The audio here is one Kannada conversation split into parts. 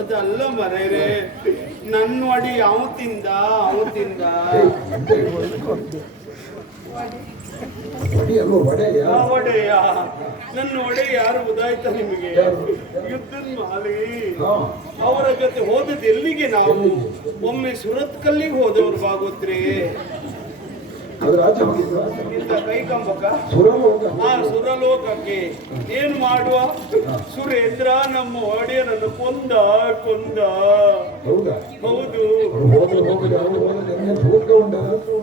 ಅದಲ್ಲ ಮರೇರೆ ನನ್ನ ಒಡಿ ಯಾವ ತಿಂದ ಅವ ತಿಂದ ಒಡೆಯ ನನ್ನ ಒಡೆ ಯಾರು ಉದಾಯ್ತ ನಿಮಗೆ? ಯುದ್ಧದ ಮಾಲಿ. ಅವರ ಜೊತೆ ಹೋದದ್ದು ಎಲ್ಲಿಗೆ? ನಾವು ಒಮ್ಮೆ ಸುರತ್ ಕಲ್ಲಿಗೆ ಹೋದವ್ರು ಬಾಗೋತ್ರಿ. ಸುರಲೋಕ. ಆ ಸುರಲೋಕಕ್ಕೆ ಏನ್ ಮಾಡುವ? ಸುರೇಂದ್ರ ನಮ್ಮ ಒಡೆಯರನ್ನು ಕೊಂದ ಕೊಂದ. ಹೌದಾ?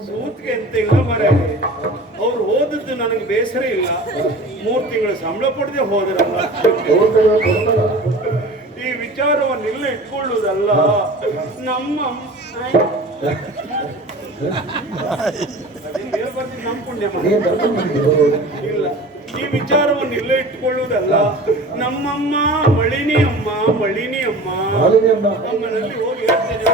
ಸೂತ್ಗೆ ಅಂತ ಇಲ್ಲ ಮರ ಅವ್ರು ಓದದ್ದು ನನಗೆ ಬೇಸರ ಇಲ್ಲ. ಮೂರ್ ತಿಂಗಳ ಸಂಬಳ ಪಡೆದೇ ಹೋದ್ರಲ್ಲ ಈ ವಿಚಾರವನ್ನು ಇಲ್ಲ ಇಟ್ಕೊಳ್ಳುವುದಲ್ಲ. ನಮ್ಮ ಇಲ್ಲ. ಈ ವಿಚಾರವನ್ನು ಇಲ್ಲ ಇಟ್ಕೊಳ್ಳುವುದಲ್ಲ. ನಮ್ಮಮ್ಮ ಮಳಿನಿ ಅಮ್ಮ ಮಳಿನಿ ಅಮ್ಮ ಅಮ್ಮನಲ್ಲಿ ಹೋಗಿ ಹೇಳ್ತೇನೆ.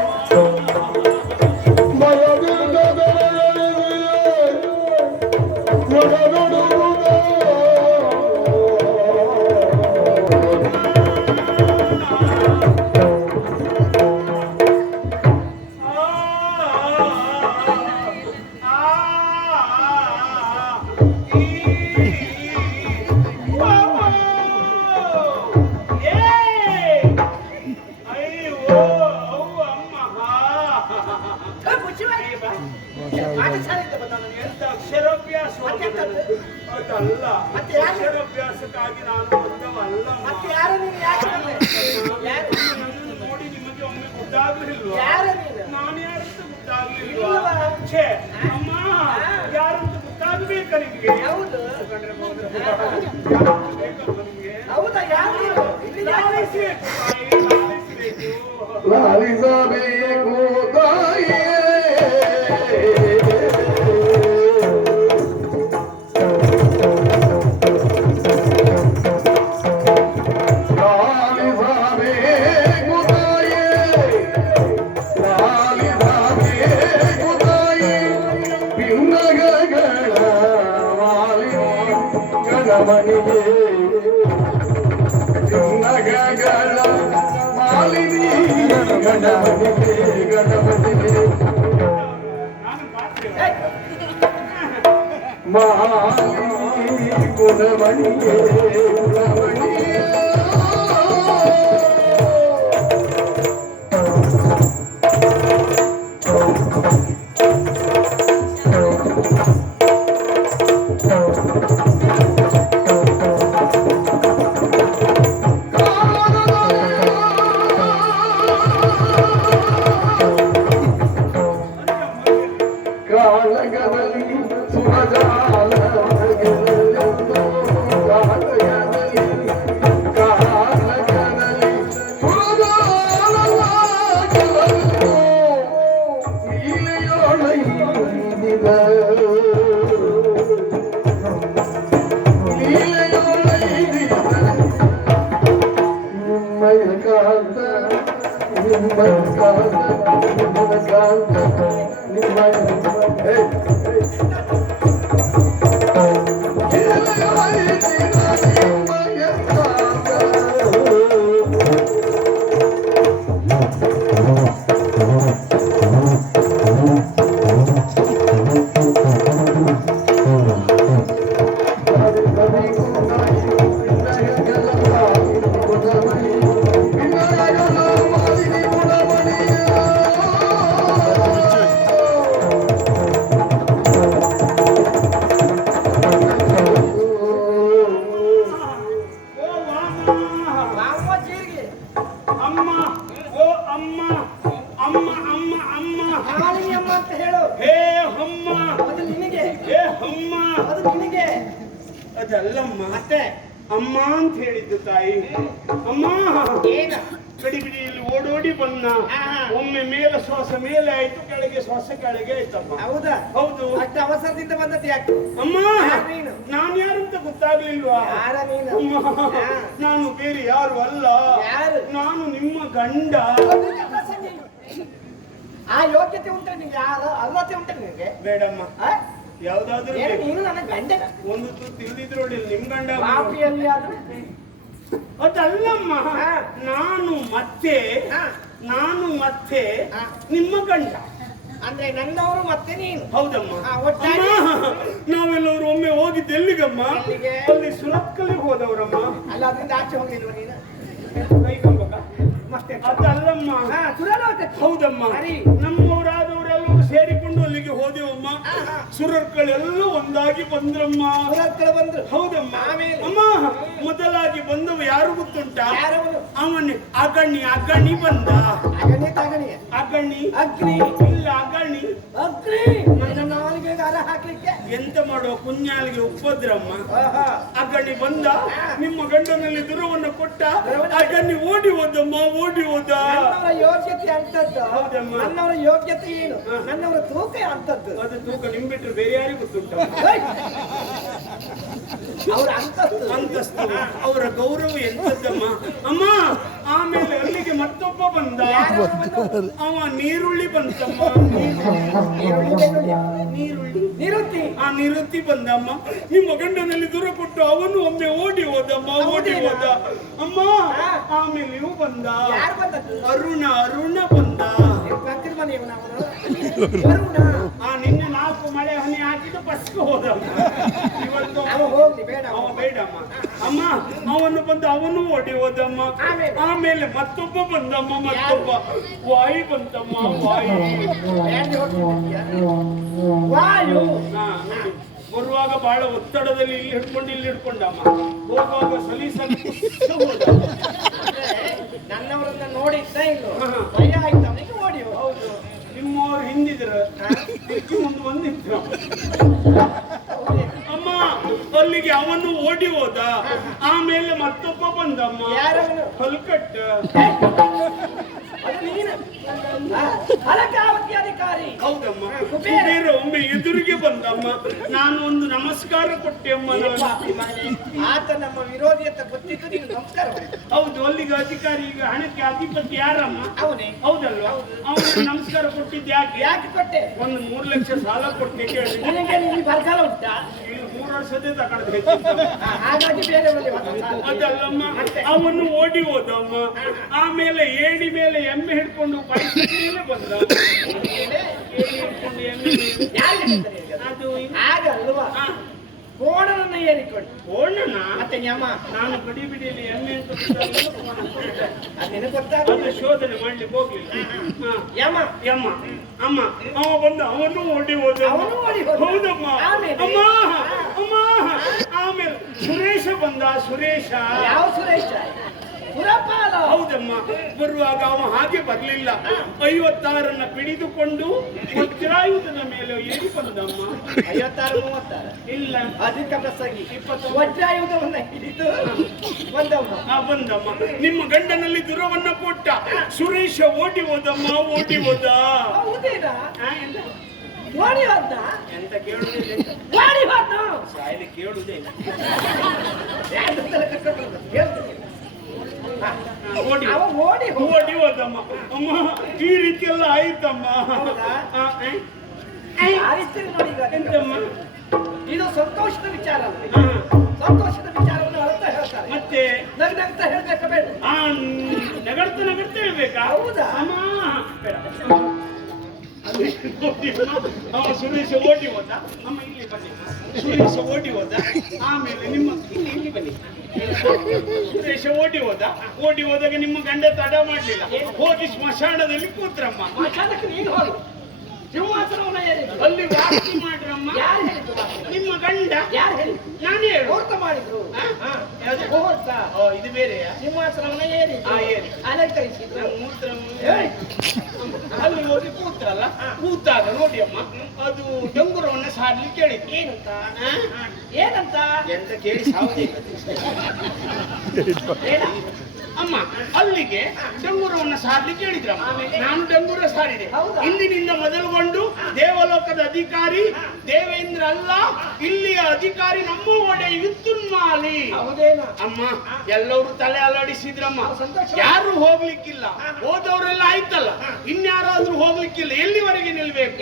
ಅಕ್ಷರಾಭ್ಯಾಸ ಅದಲ್ಲ? ಅಕ್ಷರಾಭ್ಯಾಸಕ್ಕಾಗಿ ನಾನು ಬಂದವಲ್ಲ ಮತ್ತೆ ಯಾರು ನೀನು ಯಾಕೆ ಬಂದೆ? ಯಾರು? ನನ್ನನ್ನು ನೋಡಿ ನಿಮಗೆ ಒಮ್ಮೆ ಗುದ್ದಾಗಲಿಲ್ಲ ಯಾರು ನೀನು? ನಾನು ಯಾರಂತ ಗೊತ್ತಾಗ್ಲಿಲ್ವಾ ಇಲ್ವಾ? ಛೇ ಅಮ್ಮ ಯಾರಂತ ಗೊತ್ತಾಗ್ಬೇಕಾ ನಿಮ್ಗೆ ಹೌದು ಹೌದಾ ಯಾರು ನೀನು? ಇಲ್ಲಿ ಯಾರು? ಲಾಲಿಸ್ಬೇಕು ತಾಯಿ. ಲಾಲಿಸಬೇಕು ತಾಯೇ மணியே ಅಮ್ಮ ಅದು ನಿನಗೆ. ಅದೆಲ್ಲ ಮಾತೆ ಅಮ್ಮ ಅಂತ ಹೇಳಿದ್ದು ತಾಯಿ. ಅಮ್ಮ ಏನ? ಗಡಿಬಿಡಿಯಲ್ಲಿ ಓಡೋಡಿ ಬಂದ. ಒಮ್ಮೆ ಮೇಲೆ ಶ್ವಾಸ ಮೇಲೆ ಆಯ್ತು ಕೆಳಗೆ ಶ್ವಾಸ ಕೆಳಗೆ ಆಯ್ತಮ್ಮ. ಹೌದಾ? ಹೌದು. ಅಷ್ಟು ಅವಸರದಿಂದ ಬಂದದ್ದು ಯಾಕೆ? ಅಮ್ಮ ಯಾರು ಅಂತ ನಾನು ಗೊತ್ತಾಗ್ಲಿಲ್ವಾ ಯಾರ ನೀನು? ಅಮ್ಮ. ನಾನು ಬೇರೆ ಯಾರು ಅಲ್ಲ. ಯಾರು? ನಾನು ನಿಮ್ಮ ಗಂಡ. ಆ ಯೋಗ್ಯತೆ ಉಂಟು ನಿಂಗೆ? ಆ ಅರ್ಹತೆ ಉಂಟು ನಿಮಗೆ ಬೇಡಮ್ಮ. ಆ? ಯಾವ್ದಾದ್ರು ಏನು ನೀನು ನನ್ನ ಗಂಡ ಒಂದು ತುತ್ತು ತಿಳಿದಿದ್ರೊಡಿ ನಿಮ್ ಗಂಡ ಪಾಪಿಯಲ್ಲಿ ಆದ್ರೂ. ಅದಲ್ಲಮ್ಮ ಹಾ. ನಾನು ಮತ್ತೆ ಹಾ. ನಾನು ಮತ್ತೆ ಹಾ. ನಿಮ್ಮ ಗಂಡ. ಅಂದ್ರೆ ನನ್ನವರು ಮತ್ತೆ ನೀನು. ಹೌದಮ್ಮ. ಹಾ, ಒಟ್ಟಾಗಿ- ಅಮ್ಮ, ನಾವೆಲ್ಲರೂ ಒಮ್ಮೆ ಹೋಗಿದ್ದು ಎಲ್ಲಿಗಮ್ಮ? ಎಲ್ಲಿಗೆ? ಅಲ್ಲಿ ಸುರತ್ಕಲ್ಲಿಗೆ ಹೋದವರಮ್ಮ. ಅಲ್ಲ ಅದರಿಂದ ಆಚೆ ಹೋಗಿಲ್ವ ನೀನು? ಕೈ ಕಂಬಕ ಮತ್ತೆ. ಅದಲ್ಲಮ್ಮ. ಹಾ ಸುರಲೋಕಕ್ಕೆ. ಹೌದಮ್ಮ. ಸರಿ. ನಮ್ಮವರಾದವರೆಲ್ಲರೂ ಸೇರಿಕೊಂಡು ಅಲ್ಲಿಗೆ ಹೋದೆವಮ್ಮ. ಸುರರ್ಗಳೆಲ್ಲ ಒಂದಾಗಿ ಬಂದ್ರಮ್ಮ. ಬಂದ್ರು. ಹೌದಮ್ಮ? ಅಮ್ಮ ಮೊದಲಾಗಿ ಬಂದವ ಯಾರು ಗೊತ್ತುಂಟ? ಅವನೇ. ಅಗಣಿ ಅಗಣಿ ಬಂದ. ಅಗಣಿ ಅಗ್ನಿ. ಇಲ್ಲ ಅಗಣಿ. ಅಗ್ನಿ. ಹಾಕ್ಲಿಕ್ಕೆ. ಎಂತ ಮಾಡುವ ಕುഞ്ഞಾಲಿಗೆ ಉಪದ್ರಮ್ಮ? ಆಹಾ. ಅಗಣಿ ಬಂದ. ನಿಮ್ಮ ಗಂಡನಲ್ಲಿ ದುರವನ್ನು ಕೊಟ್ಟ. ಅಗಣಿ ಓಡಿ ಹೋದಮ್ಮ ಓಡಿ ಹೋದ. ಯೋಗ್ಯತೆ ಅಂತದ್ದು ಹೌದಮ್ಮ. ನನ್ನವರ ಯೋಗ್ಯತೆ ಏನು? ನನ್ನವರ ತೂಕ ಅಂತದ್ದು. ಅದು ತೂಕ ನಿಂಬಿಟ್ರೆ ಬೇರೆ ಯಾರಿಗೂ ಗೊತ್ತುಂಟ? ಅವ್ರ ಅಂತದ್ದು. ಅಂತಸ್ತು. ಅವರ ಗೌರವ ಎಂತದ್ದಮ್ಮ ಅಮ್ಮ ಆಮೇಲೆ ಅಲ್ಲಿಗೆ ಮತ್ತೊಬ್ಬ ಬಂದ. ಅವ ನೀರುಳ್ಳಿ ಬಂತಮ್ಮ. ನೀರುಳ್ಳಿ ನಿರುತ್ತಿ. ಆ ನಿರುತ್ತಿ ಬಂದಮ್ಮ. ನಿಮ್ಮ ಗಂಡನಲ್ಲಿ ದೂರ ಕೊಟ್ಟು ಅವನು ಒಮ್ಮೆ ಓಡಿ ಹೋದಮ್ಮ ಓಡಿ ಹೋದ. ಅಮ್ಮ ಆಮೇಲೆ ಇವು ಬಂದ. ಅರುಣ ಅರುಣ ಬಂದ. ನೀವು ನಾವು. ಆ ನಿನ್ನೆ ನಾಲ್ಕು ಮಳೆ ಹನಿ ಹಾಕಿದ್ದು ಬಸ್ಗೆ ಹೋದಮ್ಮ ಇವತ್ತು ಹೋಗ್ಲಿ ಬೇಡ ಅವ ಬೇಡಮ್ಮ ಅಮ್ಮ. ಅವನು ಬಂದು ಅವನು ಓಡಿ ಹೋದಮ್ಮ. ಆಮೇಲೆ? ಮತ್ತೊಬ್ಬ ಬಂದಮ್ಮ ಮತ್ತೊಬ್ಬ. ವಾಯಿ ಬಂತಮ್ಮ ವಾಯಿ. ವಾಯು. ಬರುವಾಗ ಬಹಳ ಒತ್ತಡದಲ್ಲಿ ಇಲ್ಲಿ ಹಿಡ್ಕೊಂಡು ಇಲ್ಲಿ ಹಿಡ್ಕೊಂಡಮ್ಮ. ಹೋಗುವಾಗ. ಅಂದ್ರೆ ನನ್ನವರನ್ನ ನೋಡಿದ್ದ ಇಲ್ಲ. ಭಯ ಆಯ್ತು ಓಡಿ ಹೋದ. ನಿಮ್ಮವ್ರು ಹಿಂದಿದ್ರು ಒಂದು ಮುಂದೆ ಬಂದಿದ್ರು ಅಮ್ಮ ಅಲ್ಲಿಗೆ ಅವನು ಓಡಿ ಹೋದ. ಆಮೇಲೆ ಮತ್ತೊಬ್ಬ ಬಂದಮ್ಮ. ಯಾರವನು? ಕಲ್ಕಟ್ಟ. ಅಧಿಕಾರಿ. ಹೌದಮ್ಮ. ಕುಬೇರ. ಒಮ್ಮೆ ಎದುರಿಗೆ ಬಂದಮ್ಮ. ನಾನು ಒಂದು ನಮಸ್ಕಾರ ಕೊಟ್ಟೆ ಅಮ್ಮ. ಆತ ನಮ್ಮ ವಿರೋಧಿ ಅಂತ ಗೊತ್ತಿದ್ದು ನೀನು ನಮಸ್ಕಾರ ಹೌದು ಅಲ್ಲಿಗೆ ಅಧಿಕಾರಿ ಈಗ ಹಣಕ್ಕೆ ಅಧಿಪತಿ ಯಾರಮ್ಮ? ಅವನೇ. ಹೌದಲ್ವಾ? ಅವನಿಗೆ ನಮಸ್ಕಾರ ಕೊಟ್ಟಿದ್ದು ಯಾಕೆ? ಯಾಕೆ ಕೊಟ್ಟೆ? ಒಂದು ಮೂರು ಲಕ್ಷ ಸಾಲ ಕೊಟ್ಟೆ ಕೇಳಿ ನನಗೆ ಬರಗಾಲ ಉಂಟಾ? ಹೆಚ್ಚು ಹಾಗಾಗಿ ಬೇರೆ. ಅದಲ್ಲಮ್ಮ ಅವನು ಓಡಿ ಹೋದಮ್ಮ ಆಮೇಲೆ ಏಡಿ ಮೇಲೆ ಎಮ್ಮೆ ಹಿಡ್ಕೊಂಡು ಬೈಕ್ ಮೇಲೆ ಬಂದ ಏಡಿ ಹಿಡ್ಕೊಂಡು ಎಮ್ಮೆ ಮೇಲೆ. ಯಾರಿಗೆ ಹೇಳ್ತಾರೆ ಈಗ? ಅದು ಇನ್ನು- ಆಗ ಅಲ್ವಾ? ಆ, ಕೋಣನನ್ನ ಏರಿಕೊಂಡು. ಕೋಣನ? ಮತ್ತೆ ನ್ಯಮ? ನಾನು ಗಡಿ ಬಿಡಿಯಲ್ಲಿ ಎಮ್ಮೆ ಅಂತ ಓಣ ಕೊಟ್ಟೆ. ಅದು ಗೊತ್ತಾಗ ಶೋಧನೆ ಮಾಡ್ಲಿಕ್ಕೆ ಹೋಗ್ಲಿಲ್ಲ. ಹಾ. ಯಮ ಯಮ್ಮ ಅಮ್ಮ ಅವ ಬಂದ ಅವನು ಓಡಿ ಹೋದ ಅವನು ಓಡಿ ಹೋದ. ಹೌದಮ್ಮ. ಆಮೇಲೆ? ಅಮ್ಮ! ಸುರೇಶ ಬಂದ ಸುರೇಶ. ಯಾವ ಸುರೇಶ? ಪುರಪಾಲ. ಹೌದಮ್ಮ ಬರುವಾಗ ಅವ ಹಾಗೆ ಬರಲಿಲ್ಲ. ಐವತ್ತಾರನ್ನ ಪಿಡಿದುಕೊಂಡು ವಜ್ರಾಯುಧನ ಮೇಲೆ ಏರಿ ಬಂದಮ್ಮ. ಐವತ್ತಾರು ಮೂವತ್ತಾರು. ಇಲ್ಲ. ಅಧಿಕ ಪ್ರಸಂಗಿ. ವಜ್ರಾಯುಧವನ್ನ ಹಿಡಿದು ಬಂದಮ್ಮ ಆ ಬಂದಮ್ಮ. ನಿಮ್ಮ ಗಂಡನಲ್ಲಿ ದುರವನ್ನ ಕೊಟ್ಟ. ಸುರೇಶ ಓಡಿ ಹೋದಮ್ಮ ಓಡಿ ಹೋದ. ಹೌದೇನಾ? ಓಡಿ ಹೋದ್ನ ಎಂತ ಕೇಳುವುದಿಲ್ಲ? ಓಡಿ ಹೋದ್ನ ಸಾಯಲಿ ಕೇಳುವುದೇ ಇಲ್ಲ. ಓಡಿ ಓಡಿ ಹೋದ. ಓಡಿ ಹೋದಮ್ಮ ಅಮ್ಮ ಈ ರೀತಿ ಎಲ್ಲ ಆಯ್ತಮ್ಮ ಹೌದಾ? ಆ, ಏ? ಯಾರಿರ್ತೀರಿ ನೋಡಿ ಈಗ. ಎಂತಮ್ಮ ಇದು ಸಂತೋಷದ ವಿಚಾರ. ಸಂತೋಷದ ವಿಚಾರವನ್ನು ಅಳ್ತಾ ಹೇಳ್ತಾರೆ ಮತ್ತೆ ನಗ್ ಅಂತ ಹೇಳ್ಬೇಕ ಬೇಡ ನಗಡ್ತ ನಗಡ್ತ ಹೇಳ್ಬೇಕಾ ಹೌದಾ? ಅಮ್ಮ ಅವ ಸುರೇಶ ಓಡಿ ಹೋದ. ಅಮ್ಮ ಇಲ್ಲಿ ಬನ್ನಿ. ಸುರೇಶ ಓಡಿ ಹೋದ. ಆಮೇಲೆ ನಿಮ್ಮ ಇಲ್ಲಿ ಇಲ್ಲಿ ಬನ್ನಿ ಸುರೇಶ ಓಡಿ ಹೋದ. ಓಡಿ ಹೋದಾಗ ನಿಮ್ಮ ಗಂಡ ತಡ ಮಾಡಲಿಲ್ಲ. ಹೋಗಿ ಸ್ಮಶಾನದಲ್ಲಿ ಕೂತ್ರಮ್ಮ. ಸ್ಮಶಾನಕ್ಕೆ ನೀನು ಹೋಗು. ಸಿಂಹಾಸನವನ್ನ ಏರಿದ್ರು ಅಲ್ಲಿ ವಾಸಿ ಮಾಡ್ರಮ್ಮ. ಯಾರು ಹೇಳಿದ್ರು ನಿಮ್ಮ ಗಂಡ. ಯಾರು ಹೇಳಿ ನಾನು ಹೇಳು. ಮುಹೂರ್ತ ಮಾಡಿದ್ರು? ಮುಹೂರ್ತ ಇದು ಬೇರೆ ಸಿಂಹಾಸನವನ್ನ ಏರಿ ಆ, ಏರಿ. ಅಲಂಕರಿಸಿದ್ರು. ನಮ್ಮ ಮೂತ್ರ ಏಯ್! ಅಲ್ಲಿ ಹೋಗಿ ಕೂತ್ರಲ್ಲ ಕೂತಾಗ ನೋಡಿ ಅಮ್ಮ ಅದು ಡಂಗುರವನ್ನ ಸಾರ್ಲಿಕ್ಕೆ ಹೇಳಿದ್ರು ಏನಂತ? ಏನಂತ? ಎಂತ ಕೇಳಿ ಸಾವುದೇ. ಅಮ್ಮ ಅಲ್ಲಿಗೆ ಡಂಗೂರವನ್ನು ಸಾರ್ಲಿಕ್ಕೆ ಹೇಳಿದ್ರಮ್ಮ. ನಾನು ಡಂಗೂರ ಸಾರಿದೆ? ಇಂದಿನಿಂದ ಮೊದಲುಗೊಂಡು ದೇವಲೋಕದ ಅಧಿಕಾರಿ ದೇವೇಂದ್ರ ಅಲ್ಲ ಇಲ್ಲಿಯ ಅಧಿಕಾರಿ ನಮ್ಮ ಒಡೆ ವಿತ್ತುನ್ಮಾಲಿ ಅಮ್ಮ ಎಲ್ಲರೂ ತಲೆ ಅಲ್ಲಾಡಿಸಿದ್ರಮ್ಮ. ಯಾರು ಹೋಗ್ಲಿಕ್ಕಿಲ್ಲ. ಹೋದವರೆಲ್ಲ ಆಯ್ತಲ್ಲ. ಇನ್ಯಾರಾದ್ರೂ ಹೋಗ್ಲಿಕ್ಕಿಲ್ಲ. ಎಲ್ಲಿವರೆಗೆ ನಿಲ್ಬೇಕು?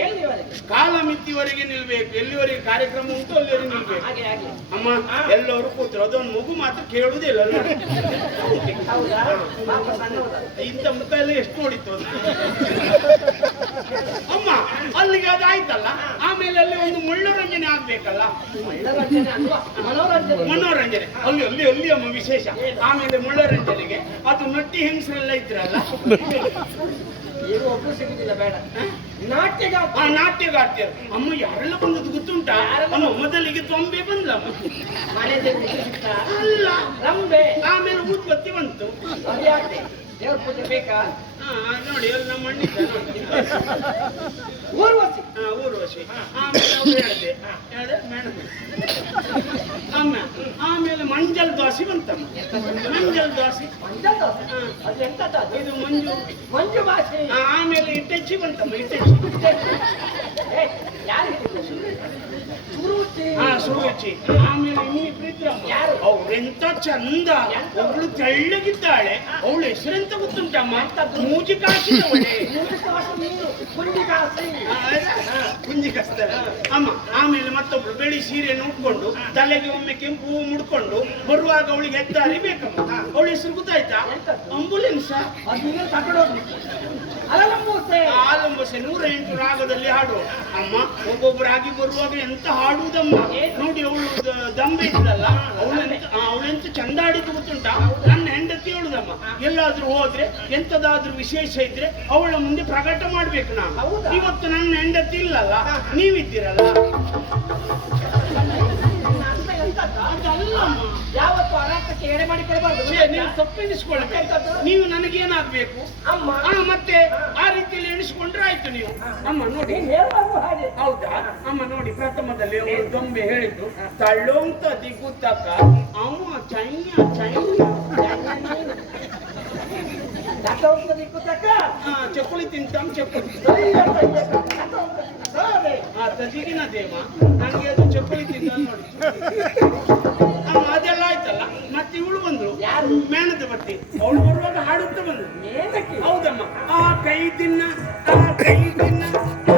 ಕಾಲ ಮಿತಿವರೆಗೆ ನಿಲ್ಬೇಕು. ಎಲ್ಲಿವರೆಗೆ ಕಾರ್ಯಕ್ರಮ ಉಂಟು ಅಲ್ಲಿವರೆಗೆ ನಿಲ್ಬೇಕು? ಅಮ್ಮ ಎಲ್ಲರೂ ಕೂತ್ರು. ಅದೊಂದು ಮಗು ಮಾತ್ರ ಕೇಳುವುದಿಲ್ಲ ಇಂಥ ಮುಖ ಎಲ್ಲ ಎಷ್ಟು ನೋಡಿತ್ತು ಅಮ್ಮ ಅಲ್ಲಿಗೆ ಅದಾಯ್ತಲ್ಲ ಆಮೇಲೆ ಅಲ್ಲಿ ಒಂದು ಮನೋರಂಜನೆ ಆಗ್ಬೇಕಲ್ಲ? ಮನೋರಂಜನೆ. ಅಲ್ಲಿ ಅಲ್ಲಿ ಅಲ್ಲಿ ಅಮ್ಮ ವಿಶೇಷ. ಆಮೇಲೆ ಮನೋರಂಜನೆಗೆ ಅದು ನಟ್ಟಿ ಹೆಂಗಸರೆಲ್ಲ ಇದ್ರಲ್ಲ? ಒಬ್ರು ಸಿಗುದಿಲ್ಲ ಬೇಡ. ನಾಟ್ಯಗಾ ಆ ನಾಟ್ಯಗಾರ್ತಿಯರು ಅಮ್ಮ ಯಾರೆಲ್ಲ ಬಂದದ್ದು ಗೊತ್ತುಂಟಾ? ಮೊದಲಿಗೆ ತೊಂಬೆ ಬಂದ್ಲಮ್ಮ. ಮನೆ ದೇವ್ರು ಸಿಗ್ತಾ ಅಲ್ಲ ರಂಬೆ ಊದ್ಬತ್ತಿ ಬಂತು. ದೇವ್ರ ಪೂಜೆ ಬೇಕಾ? ಹಾ ನೋಡಿ ಅಲ್ಲಿ ನಮ್ಮ ಅಣ್ಣಿದ್ದ ಊರ್ವಶಿ ಹಾ, ಊರ್ವಶಿ ಹೇಳ್ದೆ. ಹೇಳ್ದೆ ಮೇಡಮ್. ಅಮ್ಮ ಆಮೇಲೆ ಮಂಜಲ್ ದೋಸೆ ಬಂತಮ್ಮ. ಮಂಜಲ್ ದೋಸೆ. ಮಂಜಲ್ ದೋಸೆ? ಅದು ಎಂತದ್ದು ಅದು? ಇದು ಮಂಜು. ಮಂಜು ಭಾಷೆ ಆಮೇಲೆ ಇಟ್ಟೆಚ್ಚಿ ಬಂತಮ್ಮ ಇಟ್ಟೆಚ್ಚಿ. ಯಾರು? ಸುರುಚಿ. ಆಮೇಲೆ ಯಾರು? ಅವ್ರೆಂತ ಚಂದ ಒಬ್ಳು ತೆಳ್ಳಗಿದ್ದಾಳೆ ಅವಳು ಹೆಸರೆಂತ ಗೊತ್ತುಂಟಮ್ಮ? ಮೂಜಿ ಕುಂಜಿ ಕಸ್ತಾರೆ ಅಮ್ಮ ಆಮೇಲೆ ಮತ್ತೊಬ್ಳು ಬೆಳಿ ಸೀರೆಯನ್ನು ಉಟ್ಕೊಂಡು ತಲೆಗೆ ಒಮ್ಮೆ ಕೆಂಪು ಮುಡ್ಕೊಂಡು ಬರುವಾಗ ಅವಳಿಗೆ ಹೆದ್ದಾರಿ ಬೇಕಮ್ಮ. ಅವಳ ಹೆಸರು ಗೊತ್ತಾಯ್ತಾ? ಅಂಬುಲೆನ್ಸ್ ಅದನ್ನ ಅಲಂಬೂಸೆ ಆಲಂಬಸೆ ನೂರ ಎಂಟು ರಾಗದಲ್ಲಿ ಹಾಡು. ಅಮ್ಮ ಒಬ್ಬೊಬ್ಬರಾಗಿ ಬರುವಾಗ ಎಂತ ಹಾಡುವುದಮ್ಮ? ನೋಡಿ ಅವಳು ದಂಬೆ ಇದ್ದಲ್ಲ ಅವಳೆಂತ ಅವಳೆಂತ ಚಂದ ಆಡಿದ್ದು ಗೊತ್ತುಂಟಾ ನನ್ನ ಹೆಂಡತಿ ಹೇಳುದಮ್ಮ. ಎಲ್ಲಾದ್ರೂ ಹೋದ್ರೆ ಎಂತದಾದ್ರೂ ವಿಶೇಷ ಇದ್ರೆ ಅವಳ ಮುಂದೆ ಪ್ರಕಟ ಮಾಡ್ಬೇಕು ನಾನು? ಇವತ್ತು ನನ್ನ ಹೆಂಡತಿ ಇಲ್ಲಲ್ಲ ನೀವಿದ್ದೀರಲ್ಲ? ಯಾವತ್ತು ಅನಾಥಕ್ಕೆ ಎಡೆ ಮಾಡಿ ಕೊಡಬಾರ್ದು ಛೇ, ನೀವು ನನಗೇನಾಗ್ಬೇಕು? ಅಮ್ಮ. ಮತ್ತೆ ಆ ರೀತಿಯಲ್ಲಿ ಎಣಿಸ್ಕೊಂಡ್ರೆ ಆಯ್ತು ನೀವು. ಅಮ್ಮ ನೋಡಿ. ಹೌದಾ? ಅಮ್ಮ ನೋಡಿ ಪ್ರಥಮದಲ್ಲಿ ಅವರು ದೊಂಬೆ ಹೇಳಿದ್ದು ತಳ್ಳೋಂತ ದಿಗುತ್ತಕ್ಕ ಅಮ್ಮ ಚೈನ್ಯ ಚೈನ್ಯ ಚಕ್ಕುಳಿ ತಿಂತಾಂ ಚಕ್ಕುಳಿ ತಜಿಗಿನ ದೇವ. ನನಗೆ ಅದು ಚಪ್ಪಲಿ ತಿಂದ ನೋಡಿ ಅದೆಲ್ಲ ಆಯ್ತಲ್ಲ? ಮತ್ತೆ ಇವಳು ಬಂದ್ರು. ಯಾರು? ಮೇಣದ ಬಟ್ಟೆ. ಅವಳು ಬರುವಾಗ ಹಾಡುತ್ತಾ ಬಂದ್ರು. ಹೌದಮ್ಮ. ಆ ಕೈ ತಿನ್ನ ಆ ಕೈ ತಿನ್ನ ಆ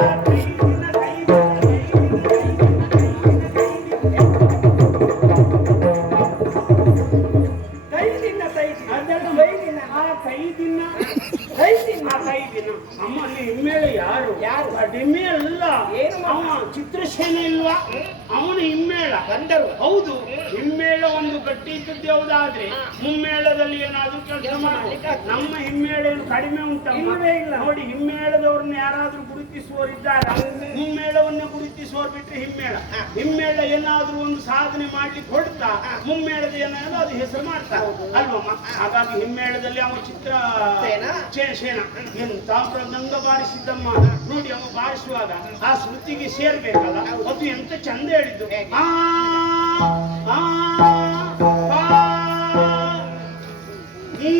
ಬಂದರು. ಹೌದು. ಹಿಮ್ಮೇಳ ಒಂದು ಗಟ್ಟಿ ಇದ್ದದ್ದು ಯಾವುದಾದ್ರೆ ಮುಮ್ಮೇಳದಲ್ಲಿ ಏನಾದ್ರು ಕೆಲಸ ಮಾಡ್ಲಿಕ್ಕೆ ನಮ್ಮ ಹಿಮ್ಮೇಳ ಏನು ಕಡಿಮೆ ಉಂಟಮ್ಮ ಇಲ್ಲ. ನೋಡಿ ಹಿಮ್ಮೇಳದವ್ರನ್ನ ಯಾರಾದ್ರೂ ಗುರುತಿಸುವವರಿದ್ದಾರ ಮುಮ್ಮೇಳವನ್ನ ಗುರುತಿಸುವವರು ಬಿಟ್ಟರೆ ಹಿಮ್ಮೇಳ. ಹಿಮ್ಮೇಳ ಏನಾದ್ರೂ ಒಂದು ಸಾಧನೆ ಮಾಡ್ಲಿಕ್ಕೆ ಹೊಡ್ತಾ ಮುಮ್ಮೇಳದ ಏನಾದ್ರು ಅದು ಹೆಸರು ಮಾಡ್ತಾರೆ ಅಲ್ವಮ್ಮ ಹಾಗಾಗಿ ಹಿಮ್ಮೇಳದಲ್ಲಿ ಅವ ಚಿತ್ರ ಸೇನ? ಎಂತ ಪ್ರದಂಗ ಬಾರಿಸಿದ್ದಮ್ಮ. ನೋಡಿ ಅವ ಬಾರಿಸುವಾಗ ಆ ಸ್ಮೃತಿಗೆ ಸೇರ್ಬೇಕಲ್ಲ. ಅದು ಎಂತ ಚಂದ ಹೇಳಿದ್ದು. ಆ, ನೀ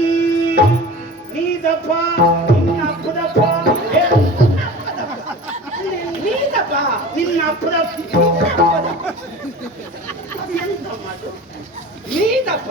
ನೀದಪ್ಪ ನಿನ್ನ ಅಪ್ಪದಪ್ಪ ಏ, ನೀನಪ್ಪ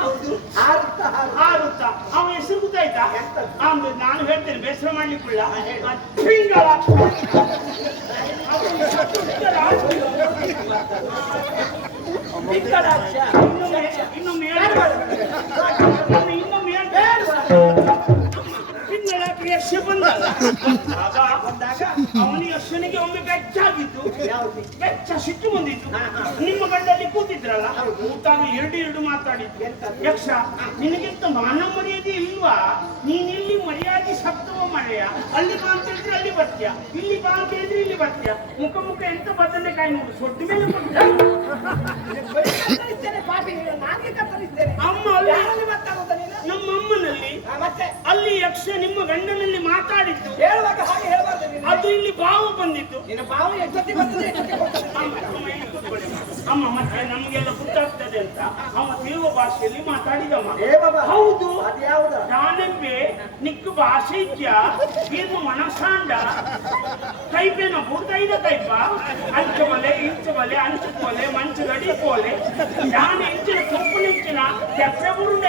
ಕೂತ್ರಮ್ಮ ಎಲ್ಲಿ ಅಮ್ಮ, ಇಲ್ಲಿ ಬನ್ನಿ ಬನ್ನಿ ಅಮ್ಮ ಬನ್ನಿ ಆ, ನಾನು ಇಲ್ಲಿ ಕೂತ್ಕೊಳ್ಬಾರ್ದಲ್ಲ? ಅಮ್ಮ ಅಲ್ಲಿ ಇಲ್ಲಿ ಕೂತ್ರಲ್ಲ ಕೂತಾಗ ಅಲ್ಲಿಗೆ ಒಬ್ಬ ಬಂದಮ್ಮ ಯಾರು? ಅಮ್ಮ ಅವ ಬಂದವ ಯಾರು ಗೊತ್ತುಂಟಾ ಯಾರು? ಅವ ಹಾಲಾಡಿ ಮೇಳದಿಂದ ಬಂದಮ್ಮ ಆಲ್ರೆಡಿ ಬೇಡವಾತು ಮಾಡು ಅಲ್ಲ ಹಾಲಾಡಿ ಮೇಳದಿಂದ ಏ, ಆರುತ್ತಾ ಬಾಯಿ ಹೌದು ಆರುತ್ತಾ ಆರು ಆರುತ್ತ ಅವ ಹೆಸರು ಗೊತ್ತಾಯ್ತಾ ಎಂತದ್ದು? ಅವ್ನು ನಾನು ಹೇಳ್ತೇನೆ ಬೇಸರ ಮಾಡ್ಲಿಕ್ಕಿಲ್ಲ ಪಿಂಗಳ ಪಿಂಗಳಾಕ್ಷ. ಇನ್ನೊಮ್ಮೆ ಇನ್ನೊಮ್ಮೆ ಹೇಳ್ಬೇಡ. ಇನ್ನೊಮ್ಮೆ ಹೇಳ್ಬೇಡ. ಪಿಂಗಳ ಯಕ್ಷ ಬಂದಲ್ಲ ಆಗ ಬಂದಾಗ ಅವನಿಗೆ ಯಕ್ಷನಿಗೆ ಒಮ್ಮೆ ಬೆಚ್ಚಾಗಿತ್ತು ಯಾವ್ದು? ಬೆಚ್ಚ ಸಿಟ್ಟು ಬಂದಿತ್ತು ಹಾ, ಹಾ. ನಿಮ್ಮ ಗಂಡಲ್ಲಿ ಕೂತಿದ್ರಲ್ಲ ಊಟಾಗ ಎರಡು ಎರಡು ಮಾತಾಡಿ? ಯಕ್ಷ ನಿನಗಿಂತ ಮಾನ ಮರ್ಯಾದೆ ಇಲ್ವಾ? ನೀನಿಲ್ಲಿ ಮರ್ಯಾದೆ ಸಪ್ತವ ಮಳೆಯ? ಅಲ್ಲಿ ಬಾ ಅಂತ ಹೇಳಿದ್ರೆ ಅಲ್ಲಿ ಬರ್ತೀಯ? ಇಲ್ಲಿ ಬಾ ಅಂತ ಹೇಳಿದ್ರೆ ಇಲ್ಲಿ ಬರ್ತೀಯ? ಮುಖ ಮುಖ ಎಂತ ಬದನೆಕಾಯಿ ನೋಡು? ಸೊಟ್ಟು ಮೇಲೆ ಅಮ್ಮ ನಮ್ಮ ಅಮ್ಮನಲ್ಲಿ. ಅಲ್ಲಿ ಯಕ್ಷ ನಿಮ್ಮ ಗಂಡನಲ್ಲಿ ಮಾತಾಡಿದ್ದು. ಹೇಳುವಾಗ ಹಾಗೆ ಹೇಳಬಾರ್ದು. ಅದು ಇಲ್ಲಿ ಬಾವು ಬಂದಿದ್ದು. ನಿನ್ನ ಬಾವು ಅಮ್ಮ, ಮತ್ತೆ ನಮಗೆಲ್ಲ ಗೊತ್ತಾಗ್ತದೆ ಅಂತ ಅವ ತಿಳುವ ಭಾಷೆಯಲ್ಲಿ ಮಾತಾಡಿದಮ್ಮ ಹೌದು. ಅದು ಯಾವ್ದು? ದಾನೆಂಬೆ ನಿಕ್ಕು ಭಾಷೆ ಇದ್ಯಾ? ಏನು ಮನಸಾಂಡ? ಕೈಪೇನ ಬುಡ್ದೈದ ಕೈಪ? ಅಂಚ ಬಲೆ ಇಂಚ ಬಲೆ ಅಂಚು ಕೋಲೆ ಮಂಚು ಗಡಿ ಕೋಲೆ. ದಾನೆ ಇಂಚಿನ ತುಪ್ಪು ನಿಂಚಿನ ಕೆಪ್ಪೆ ಬುರುಂಡ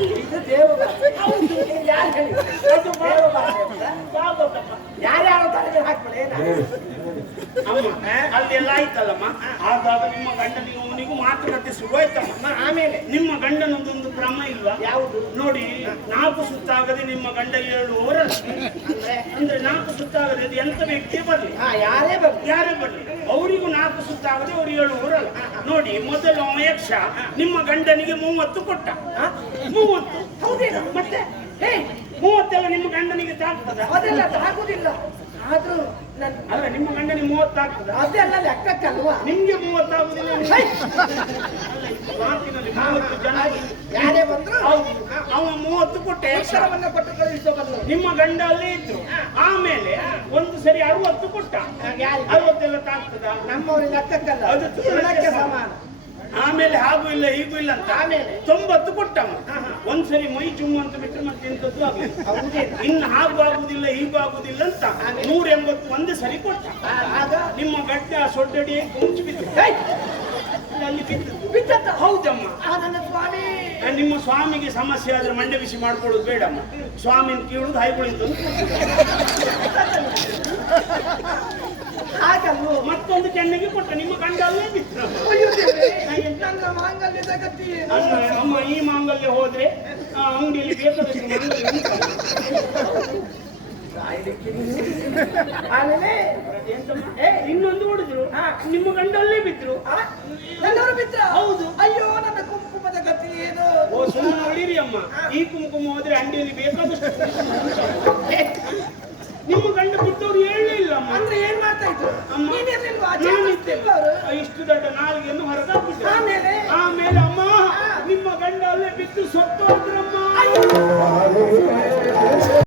ಇದು ದೇವ ಭಾಷೆ. ಯಾರು ದೇವ ತಲೆ ಮೇಲೆ ಹಾಕ್ಬೇಡ ಅಲ್ಲೆಲ್ಲ ಆಯ್ತಲ್ಲಮ್ಮ? ಆದಾಗ ನಿಮ್ಮ ಗಂಡನಿಗೆ ಅವನಿಗೂ ಮಾತುಕತೆ ಶುರುವಾಯ್ತಮ್ಮ ಆಮೇಲೆ? ನಿಮ್ಮ ಗಂಡನದೊಂದು ಕ್ರಮ ಇಲ್ವಾ? ಯಾವುದು? ನೋಡಿ ನಾಲ್ಕು ಸುತ್ತಾಗದೆ ನಿಮ್ಮ ಗಂಡ ಏಳು ಓರಲ್ಲ ಅಂದ್ರೆ ನಾಲ್ಕು ಸುತ್ತಾಗದೆ ಅದು ಎಂತ ವ್ಯಕ್ತಿ ಬರ್ಲಿ. ಆ ಯಾರೇ ಬರ್ಲಿ. ಯಾರೇ ಬರ್ಲಿ. ಅವರಿಗೂ ನಾಲ್ಕು ಸುತ್ತಾಗದೆ ಅವ್ರು ಏಳು ಊರಲ್ಲ ನೋಡಿ ಮೊದಲು ಅವ ಯಕ್ಷ ನಿಮ್ಮ ಗಂಡನಿಗೆ ಮೂವತ್ತು ಕೊಟ್ಟ? ಮೂವತ್ತು? ಹೌದೇನು? ಮತ್ತೆ? ಹೇ ಮೂವತ್ತೆಲ್ಲ ನಿಮ್ಮ ಗಂಡನಿಗೆ ತಾಗ್ತದ? ಅದೆಲ್ಲ ಆಗುದಿಲ್ಲ ಆದ್ರೂ ನನ್ ಅಲ್ಲ ನಿಮ್ಮ ಗಂಡನಿಗೆ ಮೂವತ್ತಾಗ್ತದೆ? ಅದೆಲ್ಲ ಲೆಕ್ಕಕ್ಕಲ್ವಾ? ನಿಮ್ಗೆ ಮೂವತ್ತಾಗುದಿಲ್ಲ ಮಾತಿನಲ್ಲಿ ಮೂವತ್ತು ಜನ ಯಾರೇ ಬಂದ್ರು ಅವ ಮೂವತ್ತು ಕೊಟ್ಟೆ. ಯಕ್ಷ ಅಕ್ಷರವನ್ನ ಕೊಟ್ಟು ಕಳುಹಿಸೋ ನಿಮ್ಮ ಗಂಡ ಅಲ್ಲೇ ಇದ್ರು. ಆಮೇಲೆ ಒಂದು ಸರಿ ಅರವತ್ತು ಕೊಟ್ಟ? ಅರವತ್ತೆಲ್ಲ ತಾಗ್ತದ? ನಮ್ಮವ್ರಿಗೆ ಲೆಕ್ಕಕ್ಕಲ್ಲ. ಅದು ಸಮಾನ. ಆಮೇಲೆ ಹಾಗೂ ಇಲ್ಲ ಹೀಗೂ ಇಲ್ಲ ಅಂತ ಆಮೇಲೆ? ತೊಂಬತ್ತು ಕೊಟ್ಟಮ್ಮ ಒಂದ್ಸರಿ ಮೈ ಚುಮ್ಮ ಅಂತ ಬಿಟ್ಟರೆ ಮತ್ತೆ ಎಂತದ್ದು ಇನ್ನು ಹಾಗೂ ಆಗುದಿಲ್ಲ ಹೀಗೂ ಆಗುದಿಲ್ಲ ಅಂತ? ನೂರ ಎಂಬತ್ತು ಒಂದೇ ಸರಿ ಕೊಟ್ಟ. ಆ- ಆಗ? ನಿಮ್ಮ ಗಡ್ಡ ಸೊಡ್ಡಡಿ ಕುಂಚು ಬಿದ್ದು! ಅಲ್ಲಿ ಬಿದ್ದದ್ದು ಬಿದ್ದದ್ದ? ಹೌದಮ್ಮ. ಆ ಸ್ವಾಮಿ. ಆ, ನಿಮ್ಮ ಸ್ವಾಮಿಗೆ ಸಮಸ್ಯೆ ಆದ್ರೆ ಮಂಡೆ ಬಿಸಿ ಮಾಡ್ಕೊಳ್ಳೋದು ಬೇಡಮ್ಮ. ಸ್ವಾಮಿನ ಕೀಳುದು ಹೈಗುಳಿಂದ ಹಾಗಲ್ವೋ ಮತ್ತೊಂದು ಕೆನ್ನೆಗೆ ಕೊಟ್ಟ ನಿಮ್ಮ ಗಂಡ ಅಲ್ಲೇ ಬಿತ್ತು ನನ್ನ ಮಾಂಗಲ್ಯದ ಗತಿ ಏನು? ಅಮ್ಮ ಅಮ್ಮ ಈ ಮಾಂಗಲ್ಯ ಹೋದ್ರೆ ಆ, ಅಂಗಡಿಯಲ್ಲಿ ಬೇಕಾದಷ್ಟು ಮಾಂಗಲ್ಯ ಉಂಟು. ಸಾಯ್ಲಿಕ್ಕೆ ಆಮೇಲೆ? ಏ ಇನ್ನೊಂದು ಹೊಡೆದ್ರು. ನಿಮ್ಮ ಗಂಡಲ್ಲೇ ಬಿದ್ರು ಆ, ನನ್ನವರು ಬಿದ್ರ ಹೌದು. ಅಯ್ಯೋ ನನ್ನ ಕುಂಕುಮದ ಗತಿ ಏನು ಓ ಸುಮ್ಮನೆ ಹೊಡೀರಿ ಅಮ್ಮ ಈ ಕುಂಕುಮ ಹೋದ್ರೆ ಅಂಗಡಿಯಲ್ಲಿ ಬೇಕಾದಷ್ಟು ನಿಮ್ಮ ಗಂಡ ಬಿಟ್ಟವ್ರು ಹೇಳಲಿಲ್ಲ ಅಮ್ಮ. ಅಂದ್ರೆ ಏನ್ ಮಾಡ್ತಾ ಇದ್ರು? ಇಷ್ಟು ದೊಡ್ಡ ನಾಲ್ಗೆಯನ್ನು ಹೊರಗಾಕಿದ್ರು ಆಮೇಲೆ? ಆಮೇಲೆ ಅಮ್ಮ ನಿಮ್ಮ ಗಂಡ ಅಲ್ಲೇ ಬಿದ್ದು ಸತ್ತು ಅಂದ್ರಮ್ಮ